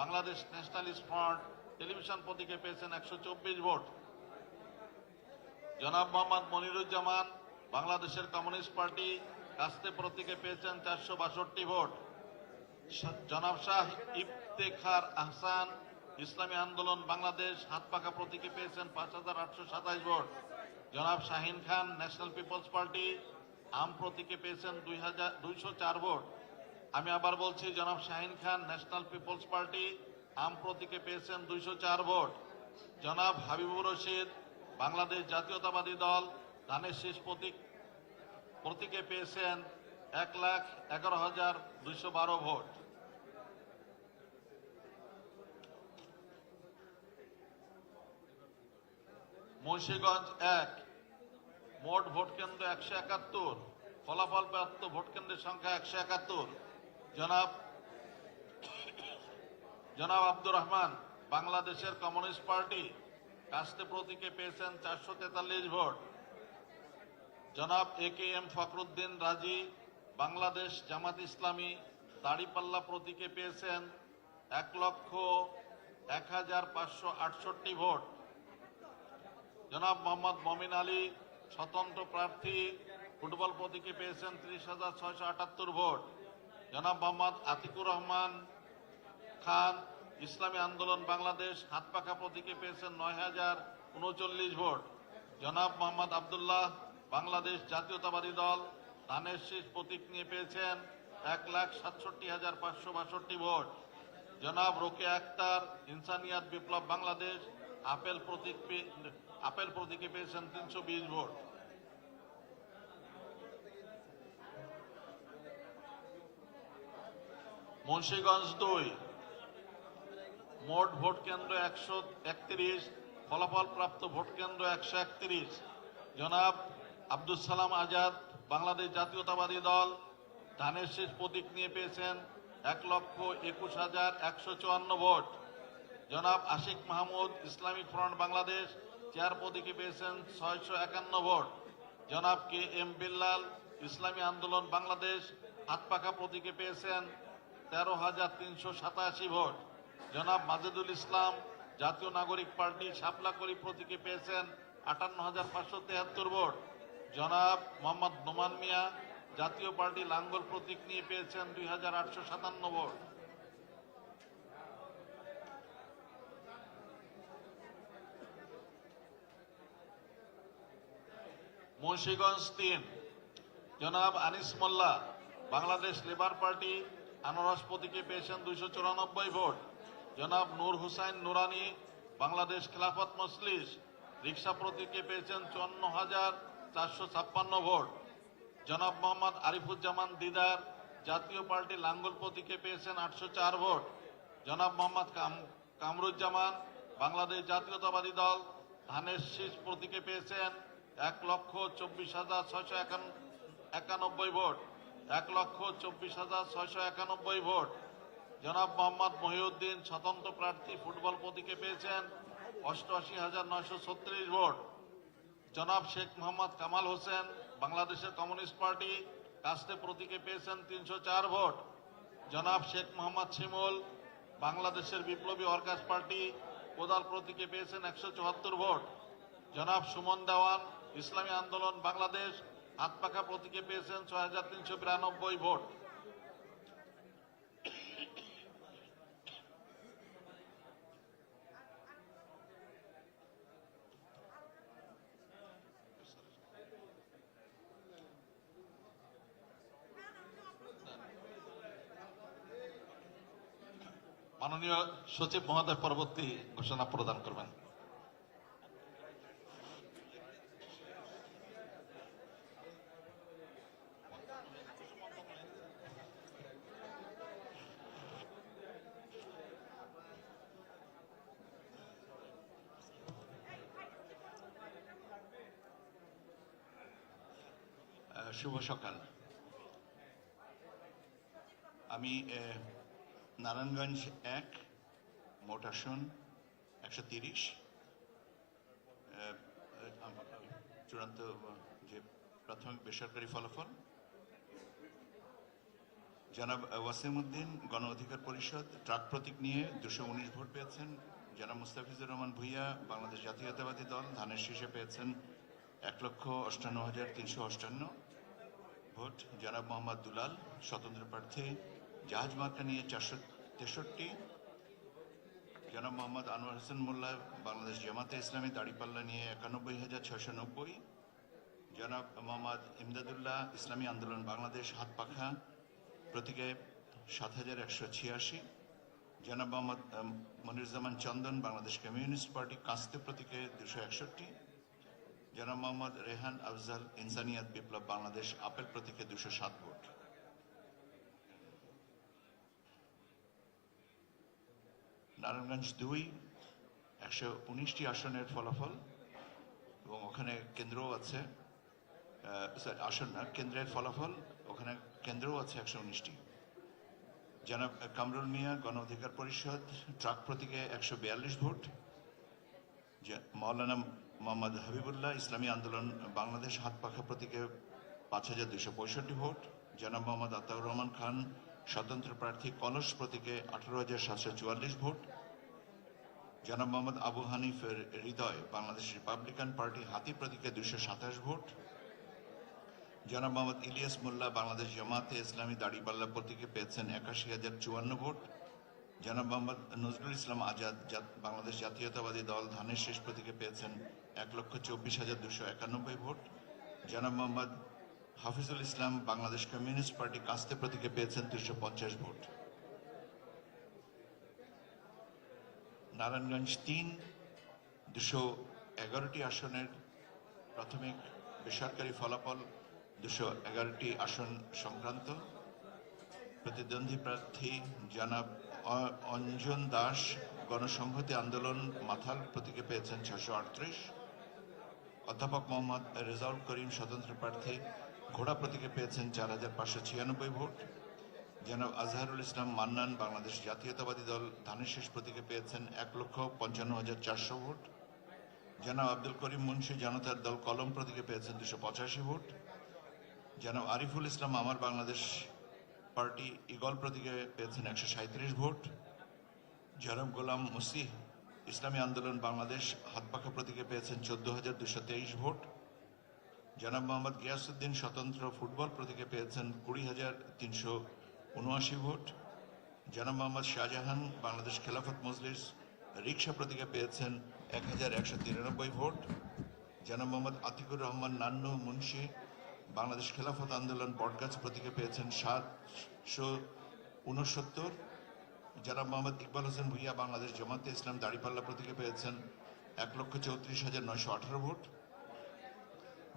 Bangladesh nationalist front television প্রতীকে পেয়েছেন 124 ভোট। জনাব মোহাম্মদ মনিরুজ্জামান বাংলাদেশের কমিউনিস্ট পার্টি কাস্তে প্রতীকে পেয়েছেন 462 ভোট। জনাব শাহ ইফতেখার আহসান ইসলামী আন্দোলন বাংলাদেশ হাতপাখা প্রতীকে পেয়েছেন 5,827 ভোট। জনাব শাহিন খান ন্যাশনাল পিপলস পার্টি আম প্রতীকে পেয়েছেন 204 ভোট। আমি আবার বলছি, জনাব শাহিন খান ন্যাশনাল পিপলস পার্টি আম প্রতীকে পেয়েছেন 204 ভোট। জনাব হাবিবুর রশিদ বাংলাদেশ জাতীয়তাবাদী দল ধানের শীষ প্রতীকে পেয়েছেন 1,11,212 ভোট। মুন্সিগঞ্জ 1, মোট ভোট কেন্দ্র 171, ফলাফল প্রাপ্ত ভোট কেন্দ্রের সংখ্যা 171। জনাব আব্দুর রহমান বাংলাদেশের কমিউনিস্ট পার্টি কাস্তে প্রতীকে পেয়েছেন 443 ভোট। জনাব AKM ফখরুদ্দিন রাজি বাংলাদেশ জামাত ইসলামী দাড়িপাল্লা প্রতীকে পেয়েছেন 1,01,568 ভোট। জনাব মোহাম্মদ মমিন আলী স্বতন্ত্র প্রার্থী ফুটবল প্রতীকে পেয়েছেন 30,678 ভোট। জনাব মোহাম্মদ আতিকুর রহমান খান ইসলামী আন্দোলন বাংলাদেশ হাতপাখা প্রতীকে পেয়েছেন 9,039 ভোট। জনাব মোহাম্মদ আব্দুল্লাহ বাংলাদেশ জাতীয়তাবাদী দল ধানের শীষ প্রতীক নিয়ে পেয়েছেন 1,67,562 ভোট। জনাব রোকেয়া আক্তার ইনসানিয়াত বিপ্লব বাংলাদেশ আপেল প্রতীকে পেয়েছেন 320 ভোট। মুন্সিগঞ্জ 2 মোট ভোট কেন্দ্র 131, ফলাফল প্রাপ্ত ভোট কেন্দ্র 131। জনাব আব্দুল সালাম আজাদ বাংলাদেশ জাতীয়তাবাদী দল ধানের শীষ প্রতীক নিয়ে পেয়েছেন 1,21,154 ভোট। জনাব Ashik Mahmud Islamic Front Bangladesh chair প্রতীকে পেয়েছেন 651 ভোট। জনাব কে এম বিল্লাল ইসলামী আন্দোলন বাংলাদেশ হাতপাখা প্রতীকে পেয়েছেন 13,387 ভোট। জনাব মাজেদুল ইসলাম জাতীয় নাগরিক পার্টি শাপলাকলি প্রতীকে পেয়েছেন 58,573 ভোট। জনাব মোহাম্মদ নোমান মিয়া জাতীয় পার্টি লাঙ্গল প্রতীক নিয়ে পেয়েছেন 2,857 ভোট। মুন্সিগঞ্জ 3 জনাব আনিস মোল্লা বাংলাদেশ লেবার পার্টি আনারস প্রতীকে পেয়েছেন 294 ভোট। জনাব নূর হুসাইন নুরানি বাংলাদেশ খেলাফত মজলিস রিক্সা প্রতীকে পেয়েছেন 54,456 ভোট। জনাব মোহাম্মদ আরিফুজ্জামান দিদার জাতীয় পার্টি লাঙ্গল প্রতীকে পেয়েছেন 804 ভোট। জনাব মোহাম্মদ কামরুজ্জামান বাংলাদেশ জাতীয়তাবাদী দল ধানের শীষ প্রতীকে পেয়েছেন 1,24,691 ভোট। 1,24,691 ভোট। জনাব মোহাম্মদ মহিউদ্দিন স্বতন্ত্র প্রার্থী ফুটবল প্রতীকে পেয়েছেন 88,936 ভোট। জনাব শেখ মোহাম্মদ কামাল হোসেন বাংলাদেশের কমিউনিস্ট পার্টি কাস্তে প্রতীকে পেয়েছেন 304 ভোট। জনাব শেখ মোহাম্মদ শিমুল বাংলাদেশের বিপ্লবী ওয়ার্কার্স পার্টি কোদাল প্রতীকে পেয়েছেন 174 ভোট। জনাব সুমন দেওয়ান ইসলামী আন্দোলন বাংলাদেশ হাতপাখা প্রতীকে পেয়েছেন 6,392 ভোট। মাননীয় সচিব মহোদয় পরবর্তী ঘোষণা প্রদান করবেন। শুভ সকাল। আমি নারায়ণগঞ্জ 1 মোট আসন 130 চূড়ান্ত যে প্রাথমিক বেসরকারি ফলাফল জনাব ওয়াসিমউদ্দিন গণ অধিকার পরিষদ ট্রাক প্রতীক নিয়ে 219 ভোট পেয়েছেন। জনাব মুস্তাফিজুর রহমান ভূঁইয়া বাংলাদেশ জাতীয়তাবাদী দল ধানের শীষে পেয়েছেন 1,58,358 ভোট। জনাব মোহাম্মদ দুলাল স্বতন্ত্র প্রার্থী জাহাজ মার্কা নিয়ে 463। জনাব মোহাম্মদ আনোয়ার হোসেন মোল্লা বাংলাদেশ জামাতে ইসলামী দাড়িপাল্লা নিয়ে 91,690। জনাব মোহাম্মদ ইমদাদুল্লাহ ইসলামী আন্দোলন বাংলাদেশ হাতপাখা প্রতীকে 7,186। জনাব মোহাম্মদ মনিরুজ্জামান চন্দন বাংলাদেশ কমিউনিস্ট পার্টি কাস্তে প্রতীকে 261। জনাব মোহাম্মদ রেহান আফজাল ইনসানিয়াত বিপ্লব বাংলাদেশ আপেল প্রতীকে 207 ভোট। নারায়ণগঞ্জ 2 119টি আসনের ফলাফল এবং ওখানে কেন্দ্রও আছে, আসন না কেন্দ্রের ফলাফল, ওখানে কেন্দ্রও আছে 119টি। জনাব কামরুল মিয়া গণ অধিকার পরিষদ ট্রাক প্রতীকে 142 ভোট। মাওলানা মোহাম্মদ হাবিবুল্লাহ ইসলামী আন্দোলন বাংলাদেশ হাতপাখা প্রতীকে 5,265 ভোট। জনাব মোহাম্মদ আতাউর রহমান খান স্বতন্ত্র প্রার্থী কলস প্রতীকে 18,744 ভোট। জনাব মোহাম্মদ আবু হানিফের হৃদয় বাংলাদেশ রিপাবলিকান পার্টি হাতি প্রতীকে 227 ভোট। জনাব মোহাম্মদ ইলিয়াস মোল্লা বাংলাদেশ জামাতে ইসলামী দাড়িপাল্লা প্রতীকে পেয়েছেন 81,054 ভোট। জনাব মোহাম্মদ নজরুল ইসলাম আজাদ বাংলাদেশ জাতীয়তাবাদী দল ধানের শেষ প্রতীকে পেয়েছেন 1,24,291 ভোট। জনাব মোহাম্মদ হাফিজুল ইসলাম বাংলাদেশ কমিউনিস্ট পার্টি কাস্তে প্রতীকে পেয়েছেন 350 ভোট। নারায়ণগঞ্জ 3 211টি আসনের প্রাথমিক বেসরকারি ফলাফল 211টি আসন সংক্রান্ত। প্রতিদ্বন্দ্বী প্রার্থী জনাব অঞ্জন দাস গণসংহতি আন্দোলন মাথাল প্রতীকে পেয়েছেন 638। অধ্যাপক মোহাম্মদ রেজাউল করিম স্বতন্ত্র প্রার্থী ঘোড়া প্রতীকে পেয়েছেন 4,596 ভোট। জনাব আজহারুল ইসলাম মান্নান বাংলাদেশ জাতীয়তাবাদী দল ধানের শেষ প্রতীকে পেয়েছেন 1,55,400 ভোট। জনাব আব্দুল করিম মুন্সি জনতার দল কলম প্রতীকে পেয়েছেন 285 ভোট। জনাব আরিফুল ইসলাম আমার বাংলাদেশ পার্টি ইগল প্রতীকে পেয়েছেন 137 ভোট। জনাব গোলাম মুসিহ ইসলামী আন্দোলন বাংলাদেশ হাতপাখা প্রতীকে পেয়েছেন 14,223 ভোট। জনাব মোহাম্মদ গিয়াসউদ্দিন স্বতন্ত্র ফুটবল প্রতীকে পেয়েছেন 20,379 ভোট। জনাব মোহাম্মদ শাহজাহান বাংলাদেশ খেলাফত মজলিস রিকশা প্রতীকে পেয়েছেন 1,193 ভোট। জনাব মোহাম্মদ আতিকুর রহমান নান্নু মুন্সি বাংলাদেশ খেলাফত আন্দোলন বটগাছ প্রতীকে পেয়েছেন 769। জনাব মোহাম্মদ ইকবাল হোসেন ভুইয়া বাংলাদেশ জামাতে ইসলাম দাড়িপাল্লা প্রতীকে পেয়েছেন 1,34,918 ভোট।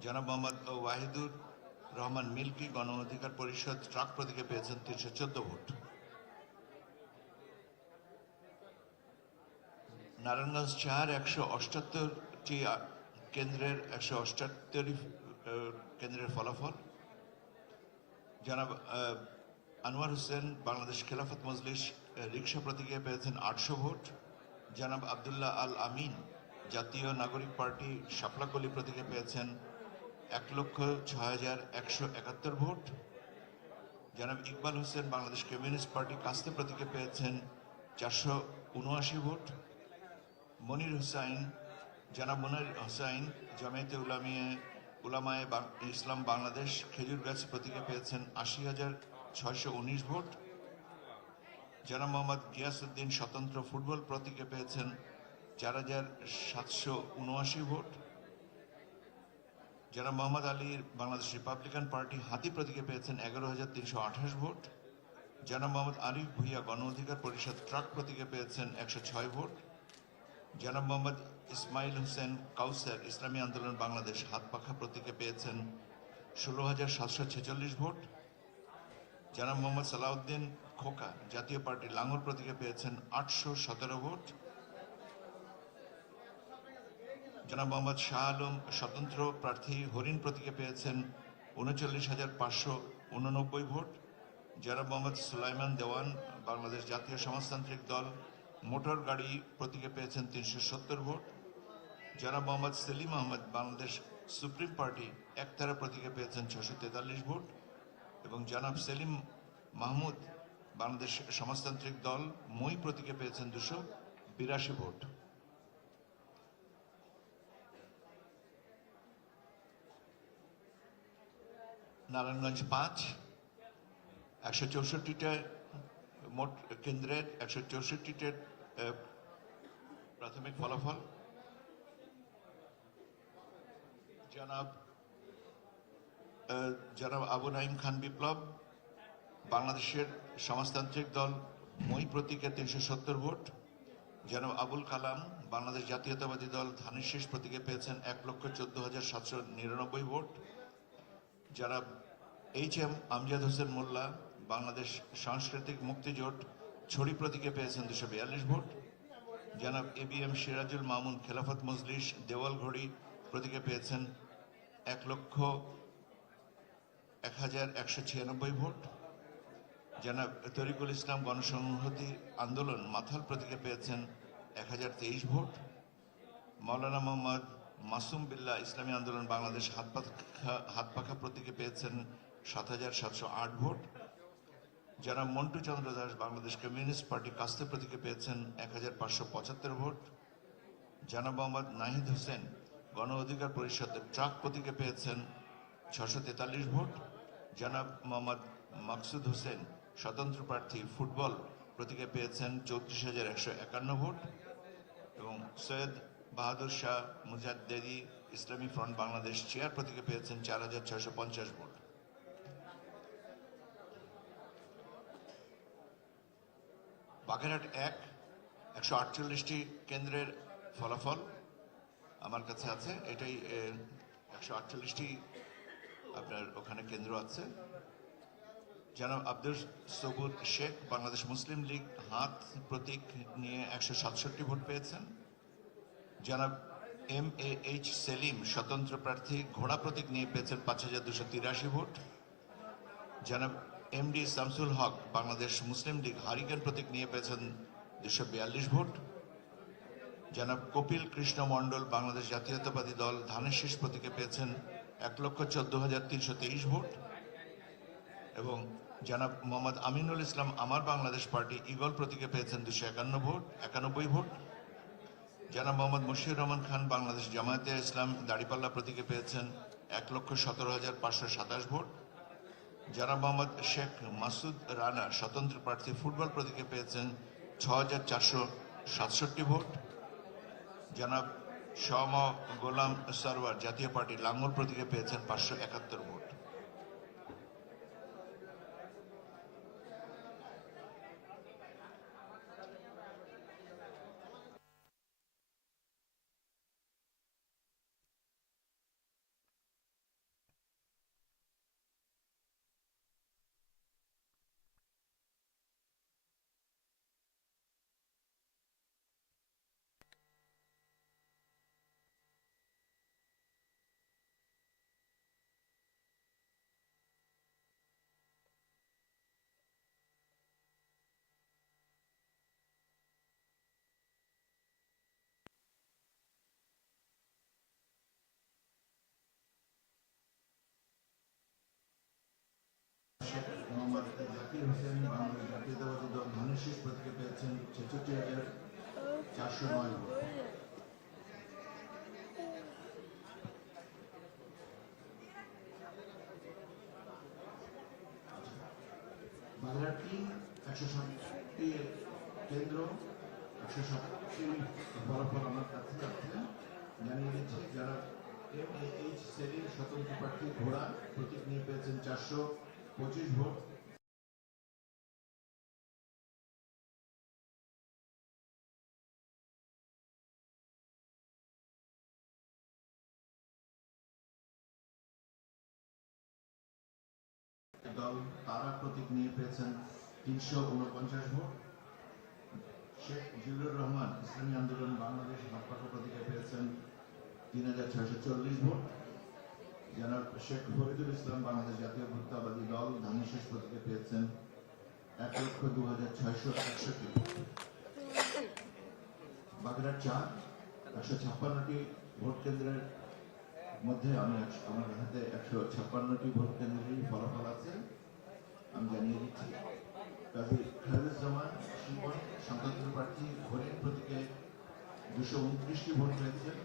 জনাব মোহাম্মদ ওয়াহিদুর রহমান মিল্কি গণ অধিকার পরিষদ ট্রাক প্রতীকে পেয়েছেন 314 ভোট। নারায়ণগঞ্জ 4 178টি কেন্দ্রের 178 কেন্দ্রের ফলাফল। জনাব আনোয়ার হোসেন বাংলাদেশ খেলাফত মজলিস রিকশা প্রতীকে পেয়েছেন 800 ভোট। জনাব আবদুল্লাহ আল আমিন জাতীয় নাগরিক পার্টি শাপলাকলি প্রতীকে পেয়েছেন 1,06,171 ভোট। জনাব ইকবাল হোসেন বাংলাদেশ কমিউনিস্ট পার্টি কাস্তে প্রতীকে পেয়েছেন 479 ভোট। মনির হুসাইন জনাব মনির হুসাইন জামায়াতে উলামায়ে ইসলাম বাংলাদেশ খেজুরগাছ প্রতীকে পেয়েছেন 80,619 ভোট। জনাব মোহাম্মদ গিয়াসউদ্দিন স্বতন্ত্র ফুটবল প্রতীকে পেয়েছেন 4,779 ভোট। জনাব মোহাম্মদ আলী বাংলাদেশ রিপাবলিকান পার্টি হাতি প্রতীকে পেয়েছেন 11,328 ভোট। জনাব মোহাম্মদ আরিফ ভুইয়া গণ অধিকার পরিষদ ট্রাক প্রতীকে পেয়েছেন 106 ভোট। জনাব মোহাম্মদ ইসমাইল হোসেন কাউসার ইসলামী আন্দোলন বাংলাদেশ হাতপাখা প্রতীকে পেয়েছেন 16,746 ভোট। জনাব মোহাম্মদ সালাউদ্দিন খোকা জাতীয় পার্টি লাঙ্গল প্রতীকে পেয়েছেন 817 ভোট। জনাব মোহাম্মদ শাহ আলম স্বতন্ত্র প্রার্থী হরিণ প্রতীকে পেয়েছেন 39,589 ভোট। জনাব মোহাম্মদ সুলাইমান দেওয়ান বাংলাদেশ জাতীয় সমাজতান্ত্রিক দল মোটর গাড়ি প্রতীকে পেয়েছেন 370 ভোট। জনাব মোহাম্মদ সেলিম আহমদ বাংলাদেশ সুপ্রিম পার্টি একতারা প্রতীকে পেয়েছেন 643 ভোট এবং জনাব সেলিম মাহমুদ বাংলাদেশ সমাজতান্ত্রিক দল মই প্রতীকে পেয়েছেন 282 ভোট। নারায়ণগঞ্জ 5 164টা মোট কেন্দ্রের 164টির প্রাথমিক ফলাফল। জনাব আবু নাইম খান বিপ্লব বাংলাদেশের সমাজতান্ত্রিক দল মই প্রতীকে 370 ভোট। জনাব আবুল কালাম বাংলাদেশ জাতীয়তাবাদী দল ধানের শেষ প্রতীকে পেয়েছেন 1,14,799 ভোট। জনাব HM আমজাদ হোসেন মোল্লা বাংলাদেশ সাংস্কৃতিক মুক্তিজোট ছড়ি প্রতীকে পেয়েছেন 242 ভোট। জনাব ABM সিরাজুল মামুন খেলাফত মজলিস দেওয়ালঘড়ি প্রতীকে পেয়েছেন 1,01,196 ভোট। জনাব তরিকুল ইসলাম গণসংহতি আন্দোলন মাথাল প্রতীকে পেয়েছেন 1,023 ভোট। মাওলানা মোহাম্মদ মাসুম বিল্লাহ ইসলামী আন্দোলন বাংলাদেশ হাতপাখা প্রতীকে পেয়েছেন 7,708 ভোট। জনাব মন্টু চন্দ্র দাস বাংলাদেশ কমিউনিস্ট পার্টি কাস্তে প্রতীকে পেয়েছেন 1,575 ভোট। জনাব মোহাম্মদ নাহিদ হোসেন গণ অধিকার পরিষদের ট্রাক প্রতীকে পেয়েছেন 643 ভোট। জনাব মোহাম্মদ মাকসুদ হোসেন স্বতন্ত্র প্রার্থী ফুটবল প্রতীকে পেয়েছেন 34,151 ভোট এবং সৈয়দ বাহাদুর শাহ মুজাদ্দেদি ইসলামী ফ্রন্ট বাংলাদেশ চেয়ার প্রতীকে পেয়েছেন 4,650 ভোট। বাগেরহাট 148টি কেন্দ্রের ফলাফল আমার কাছে আছে। এটাই 148টি আপনার ওখানে কেন্দ্র আছে। জনাব আব্দুল সবুর শেখ বাংলাদেশ মুসলিম লীগ হাত প্রতীক নিয়ে 167 ভোট পেয়েছেন। জনাব MAH সেলিম স্বতন্ত্র প্রার্থী ঘোড়া প্রতীক নিয়ে পেয়েছেন 5,283 ভোট। জনাব MD শামসুল হক বাংলাদেশ মুসলিম লীগ হারিকেন প্রতীক নিয়ে পেয়েছেন 242 ভোট। জনাব কপিল কৃষ্ণ মণ্ডল বাংলাদেশ জাতীয়তাবাদী দল ধানের শীষ প্রতীকে পেয়েছেন 1,14,323 ভোট এবং জনাব মোহাম্মদ আমিনুল ইসলাম আমার বাংলাদেশ পার্টি ইগল প্রতীকে পেয়েছেন 291 ভোট। জনাব মোহাম্মদ মুশিউর রহমান খান বাংলাদেশ জামায়াতে ইসলাম দাড়িপাল্লা প্রতীকে পেয়েছেন 1,17,527 ভোট। জনাব মোহাম্মদ শেখ মাসুদ রানা স্বতন্ত্র প্রার্থী ফুটবল প্রতীকে পেয়েছেন 6,467 ভোট। জনাব শাহ গোলাম সরওয়ার জাতীয় পার্টি লাঙ্গল প্রতীকে পেয়েছেন 571 ভোট। মোহাম্মদ জাকির হোসেন বাংলাদেশ জাতীয়তাবাদী দল ধানের শীষ প্রতীকে পেয়েছেন 66,409 ভোট। বাগেরহাট 160টি কেন্দ্র 160টি ফলাফল আমার কাছে আছে জানিয়ে দিচ্ছি। যারা MAH সেলিম স্বতন্ত্র প্রার্থী ঘোড়া প্রতীক নিয়ে পেয়েছেন 425 ভোট। দল তারা প্রতীক নিয়ে পেয়েছেন 349 ভোট। শেখ জিল্লুর রহমান ইসলামী আন্দোলন বাংলাদেশ হাতপাখা প্রতীকে পেয়েছেন 3,640 ভোট। জনাব শেখ ফরিদুল ইসলাম বাংলাদেশ জাতীয়তাবাদী দল ধানের শীষ প্রতীকে পেয়েছেন 1,02,661 ভোট। বাগেরহাট 156টি ভোট কেন্দ্রের মধ্যে আমার হাতে 156টি ভোট কেন্দ্রেরই ফলাফল আছে আমি জানিয়ে দিচ্ছি। কাজী খায়রুজ্জামান শিমন স্বতন্ত্র প্রার্থী হরিণ প্রতীকে 229টি ভোট পেয়েছেন।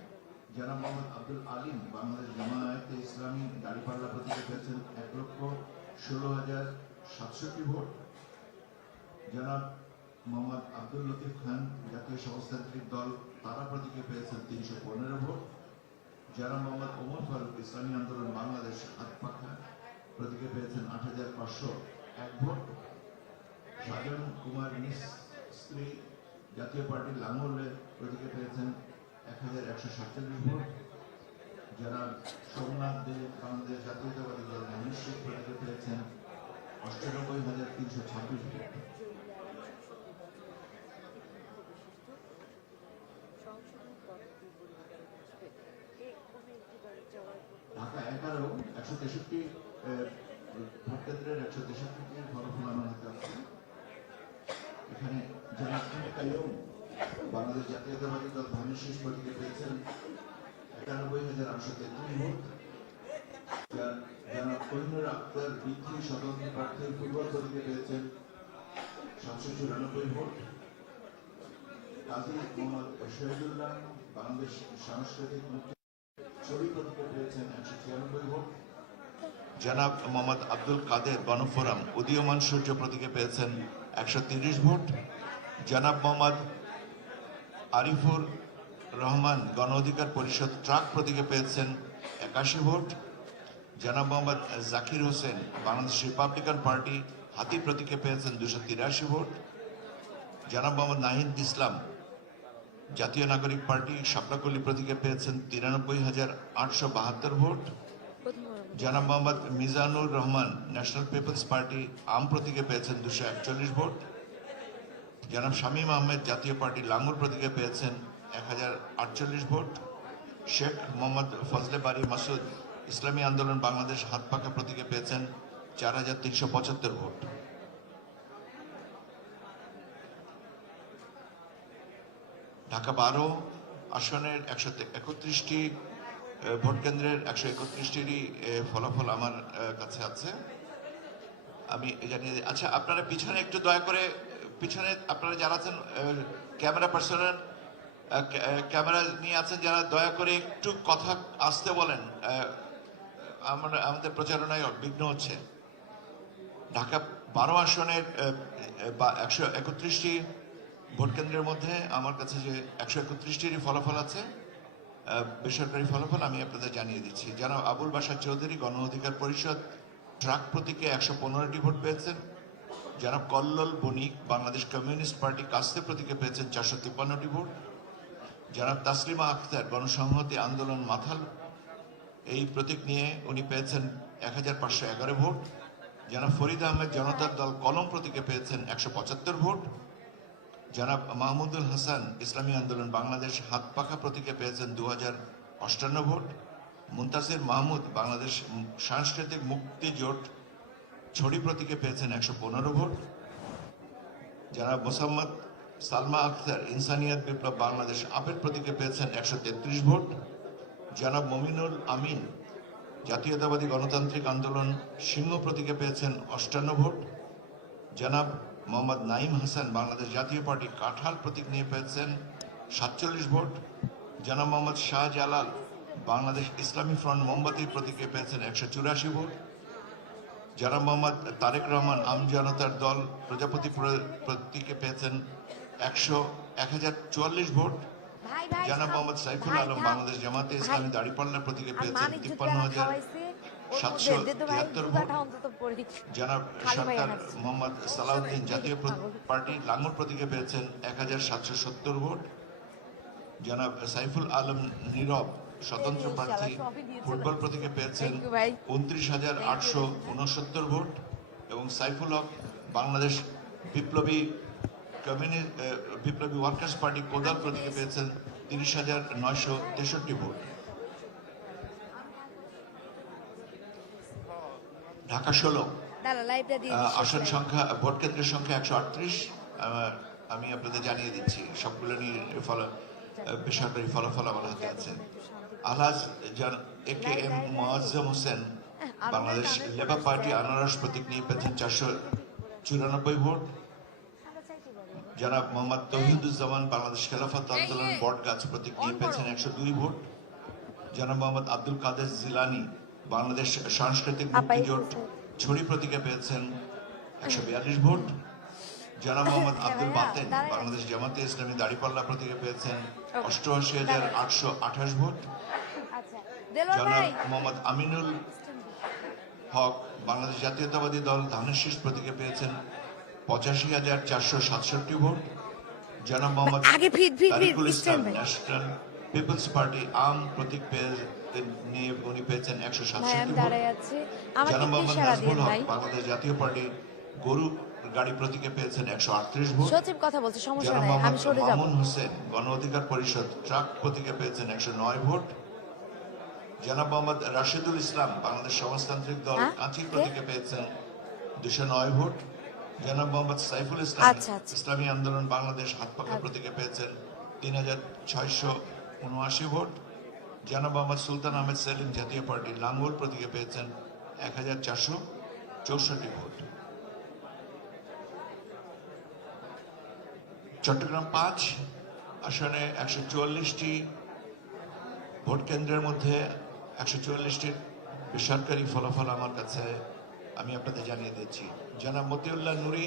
জনাব মোহাম্মদ আব্দুল আলিম বাংলাদেশ জামায়াতে ইসলামী দাড়িপাল্লা প্রতীকে পেয়েছেন 1,16,067 ভোট। জনাব মোহাম্মদ আব্দুল লতিফ খান জাতীয় সমাজতান্ত্রিক দল তারা প্রতীকে পেয়েছেন 315 ভোট। জনাব মোহাম্মদ ওমর ফারুক ইসলামী আন্দোলন বাংলাদেশ হাতপাখা প্রতীকে পেয়েছেন 8,501 ভোট। সাজন কুমার মিস্ত্রি জাতীয় পার্টি লাঙ্গলের প্রতীকে পেয়েছেন 1,147 ভোট। জনাব সোমনাথ দে বাংলাদেশ জাতীয়তাবাদী দল ধানের শীষ প্রতীকে পেয়েছেন 98,326 ভোট। ঢাকা 163টি ভোট কেন্দ্রের 163টি ফলাফল আমার হাতে আছে। এখানে জনাব কাইয়ুম বাংলাদেশ জাতীয়তাবাদী দল ধানের শীষ প্রতীকে পেয়েছেন 91,833 ভোট। জনাব কোহিনুর আক্তার বৃদ্ধি স্বতন্ত্র প্রার্থী ফুটবল প্রতীকে পেয়েছেন 794 ভোট। কাজী মোহাম্মদ শহীদুল্লাহ বাংলাদেশ সাংস্কৃতিক মুক্তি ছবি প্রতীকে পেয়েছেন 196 ভোট। জনাব মোহাম্মদ আব্দুল কাদের গণফোরাম উদীয়মান সূর্য প্রতীকে পেয়েছেন 130 ভোট। জনাব মোহাম্মদ আরিফুর রহমান গণ অধিকার পরিষদ ট্রাক প্রতীকে পেয়েছেন 81 ভোট। জনাব মোহাম্মদ জাকির হোসেন বাংলাদেশ রিপাবলিকান পার্টি হাতি প্রতীকে পেয়েছেন 283 ভোট। জনাব মোহাম্মদ নাহিদ ইসলাম জাতীয় নাগরিক পার্টি শাপলাকলি প্রতীকে পেয়েছেন 93,872 ভোট। জনাব Mohammad Mizanur Rahman National Peoples Party আম প্রতীকে পেয়েছেন 241 ভোট। জনাব শামীম আহমেদ জাতীয় পার্টি লাঙ্গুর প্রতীকে পেয়েছেন 1048 ভোট। শেখ মোহাম্মদ ফজলে বারি মাসুদ ইসলামী আন্দোলন বাংলাদেশ হাতপাখা প্রতীকে পেয়েছেন 4375 ভোট। ঢাকা 12 আসনের 131টি ভোট কেন্দ্রের 131টিরই ফলাফল আমার কাছে আছে, আমি জানিয়ে দিই। আচ্ছা, আপনারা পিছনে একটু দয়া করে, পিছনে আপনারা যারা আছেন ক্যামেরা পার্সোনাল ক্যামেরা নিয়ে আছেন যারা, দয়া করে একটু কথা আসতে বলেন, আমাদের প্রচারণায় বিঘ্ন হচ্ছে। ঢাকা 12 আসনের 131টি ভোট কেন্দ্রের মধ্যে আমার কাছে যে 131টিরই ফলাফল আছে, বেসরকারি ফলাফল, আমি আপনাদের জানিয়ে দিচ্ছি। জনাব আবুল বাশার চৌধুরী গণ অধিকার পরিষদ ট্রাক প্রতীকে 115টি ভোট পেয়েছেন। জনাব কল্লোল বণিক বাংলাদেশ কমিউনিস্ট পার্টি কাস্তে প্রতীকে পেয়েছেন 453টি ভোট। জনাব তাসলিমা আখতার গণসংহতি আন্দোলন মাথাল এই প্রতীক নিয়ে উনি পেয়েছেন 1511 ভোট। জনাব ফরিদ আহমেদ জনতার দল কলম প্রতীকে পেয়েছেন 175 ভোট। জনাব মাহমুদুল হাসান ইসলামী আন্দোলন বাংলাদেশ হাতপাখা প্রতীকে পেয়েছেন 2058 ভোট। মুনতাসির মাহমুদ বাংলাদেশ সাংস্কৃতিক মুক্তি জোট ছড়ি প্রতীকে পেয়েছেন 115 ভোট। জনাব মোসাম্মদ সালমা আখতার ইনসানিয়াত বিপ্লব বাংলাদেশ আপের প্রতীকে পেয়েছেন 133 ভোট। জনাব মমিনুল আমিন জাতীয়তাবাদী গণতান্ত্রিক আন্দোলন সিংহ প্রতীকে পেয়েছেন 58 ভোট। জনাব মোহাম্মদ নাইম হাসান বাংলাদেশ জাতীয় পার্টি কাঁঠাল প্রতীক নিয়ে পেয়েছেন 47 ভোট। জনাব মোহাম্মদ শাহজালাল বাংলাদেশ ইসলামী ফ্রন্ট মোমবাতি প্রতীকে পেয়েছেন 184 ভোট। জনাব মোহাম্মদ তারেক রহমান আম জনতার দল প্রজাপতি প্রতীকে পেয়েছেন 1044 ভোট। জনাব মোহাম্মদ সাইফুল আলম বাংলাদেশ জামাতে ইসলামী দাড়িপাল্লা প্রতীকে পেয়েছেন 53,773 ভোট। জনাব সরকার মোহাম্মদ সালাউদ্দিন জাতীয় পার্টি লাঙ্গল প্রতীকে পেয়েছেন 1770 ভোট। জনাব সাইফুল আলম নীরব স্বতন্ত্র প্রার্থী ফুটবল প্রতীকে পেয়েছেন 29,869 ভোট এবং সাইফুল হক বাংলাদেশ বিপ্লবী ওয়ার্কার্স পার্টি কোদাল প্রতীকে পেয়েছেন 30,963 ভোট। ঢাকা 16 আসন সংখ্যা ভোট কেন্দ্রের সংখ্যা 138, আমি আপনাদের জানিয়ে দিচ্ছি, সবগুলো নিয়ে বেসরকারি ফলাফল আমার হাতে আছে। আলহাজ AKM Moazzem Hossain Bangladesh labour party আনারস প্রতীক নিয়ে পেয়েছেন 494 ভোট। জনাব মোহাম্মদ তৌহিদুজ্জামান বাংলাদেশ খেলাফত আন্দোলন বটগাছ প্রতীক নিয়ে পেয়েছেন 102 ভোট। জনাব মোহাম্মদ আব্দুল কাদের জিলানি বাংলাদেশ সাংস্কৃতিক মুক্তি জোট ছড়ি প্রতীকে পেয়েছেন 142 ভোট। জনাব মোহাম্মদ আব্দুল বাতেন বাংলাদেশ জামাতে ইসলামী দাড়িপাল্লা প্রতীকে পেয়েছেন 88,828 ভোট। জনাব মোহাম্মদ আমিনুল হক বাংলাদেশ জাতীয়তাবাদী দল ধানের শীষ প্রতীকে পেয়েছেন 85,467 ভোট। জনাব মোহাম্মদ তারিকুল ইসলাম ন্যাশনাল পিপলস পার্টি আম প্রতীক নিয়ে উনি পেয়েছেন 167 ভোট। জনাব মোহাম্মদ নাজমুল হক বাংলাদেশ জাতীয় পার্টি গরু গাড়ি প্রতীকে পেয়েছেন 138 ভোট। সচিব কথা বলছে, সমস্যা জনাব নাই, আমি মোহাম্মদ সরে যাব। মামুন হোসেন গণ অধিকার পরিষদ ট্রাক প্রতীকে পেয়েছেন 109 ভোট। জনাব মোহাম্মদ রাশিদুল ইসলাম বাংলাদেশ সমাজতান্ত্রিক দল কাঁচি প্রতীকে পেয়েছেন 209 ভোট। জনাব মোহাম্মদ সাইফুল ইসলাম ইসলামী আন্দোলন বাংলাদেশ হাতপাখা প্রতীকে পেয়েছেন 3,679 ভোট। জনাব মোহাম্মদ সুলতান আহমেদ সেলিম জাতীয় পার্টি লাঙ্গল প্রতীকে পেয়েছেন 1,464 ভোট। চট্টগ্রাম 5 আসনে 144টি ভোট কেন্দ্রের মধ্যে 144টির বেসরকারি ফলাফল আমার কাছে, আমি আপনাদের জানিয়ে দিচ্ছি। জনাব মতিউল্লাহ নুরি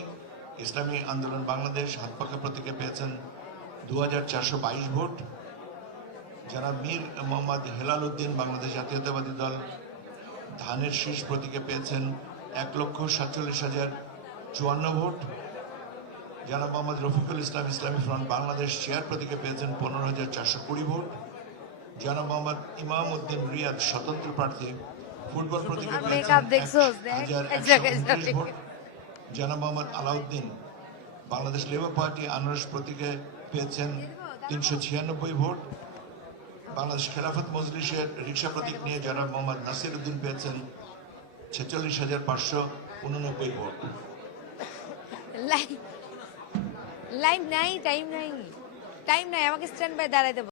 ইসলামী আন্দোলন বাংলাদেশ হাত পাখা প্রতীকে পেয়েছেন 2422 ভোট। জনাব মীর মোহাম্মদ হেলাল উদ্দিন বাংলাদেশ জাতীয়তাবাদী দল ধানের শীষ প্রতীকে পেয়েছেন 1,47,054 ভোট। জনাব মোহাম্মদ রফিকুল ইসলাম ইসলামী ফ্রন্ট বাংলাদেশ চেয়ার প্রতীকে পেয়েছেন 15,420 ভোট। জনাব মোহাম্মদ ইমাম উদ্দিন রিয়াদ স্বতন্ত্র প্রার্থী ফুটবল প্রতীকে পেয়েছেন 1,129 ভোট। জনাব মোহাম্মদ আলাউদ্দিন বাংলাদেশ লেবার পার্টি আনারস প্রতীকে পেয়েছেন 396 ভোট। বাংলাদেশ খেলাফত মজলিসের রিক্সা প্রতীক নিয়ে জনাব মোহাম্মদ নাসির উদ্দিন পেয়েছেন 46,589 ভোট। লাইভ নাই, টাইম নাই, আমাকে স্ট্যান্ড বাই দাঁড়াইতে